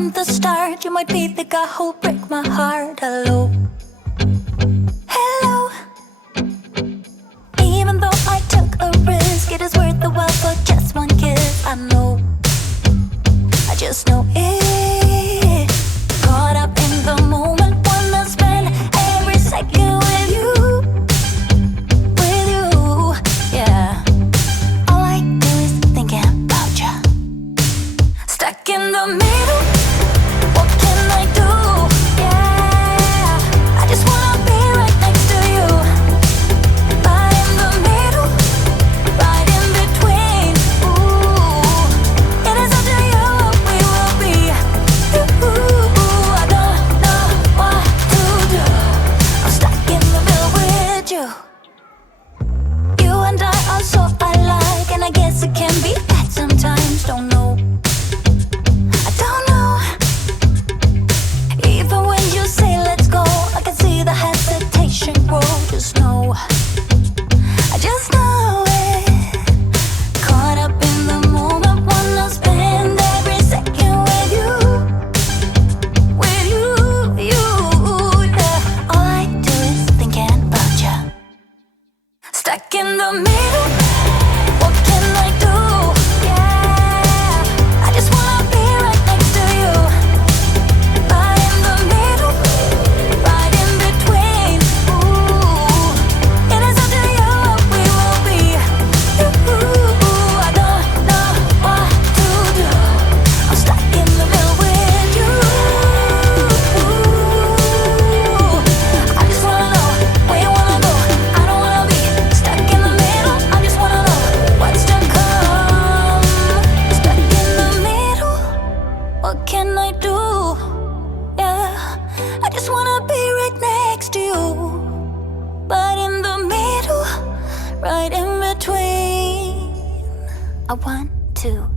from the start. You might be the guy who'll break my heart. Hello, hello. Even though I took a risk, it is worth the while for just one kiss. I know, I just know it. Caught up in the moment, wanna spend every second with you, yeah. All I do is thinking about you. Stuck in the middle, what can I do? Yeah, I just wanna be right next to you. Right in the middle, right in between. Ooh, it is up to you what we will be. Ooh, I don't know what to do. I'm stuck in the middle with you. You and I are so alike, and I guess it can be bad sometimes. Don't know, I don't know. Even when you say let's go, I can see the hesitation grow. Just know, I just know it. Caught up in the moment, wanna spend every second with you, yeah. All I do is thinking about you. Stuck in the middle, what can I do? Yeah, I just wanna be right next to you. Right in the middle, right in between. Ooh, it is up to you what we will be. Ooh, I don't know what to do. I'm stuck in the middle with you. I just wanna know where you wanna go. I don't wanna be stuck in the middle. I just wanna know what's to come. Stuck in the middle, what can I do? Yeah, I just wanna be right next to you. But in the middle, right in between, I want to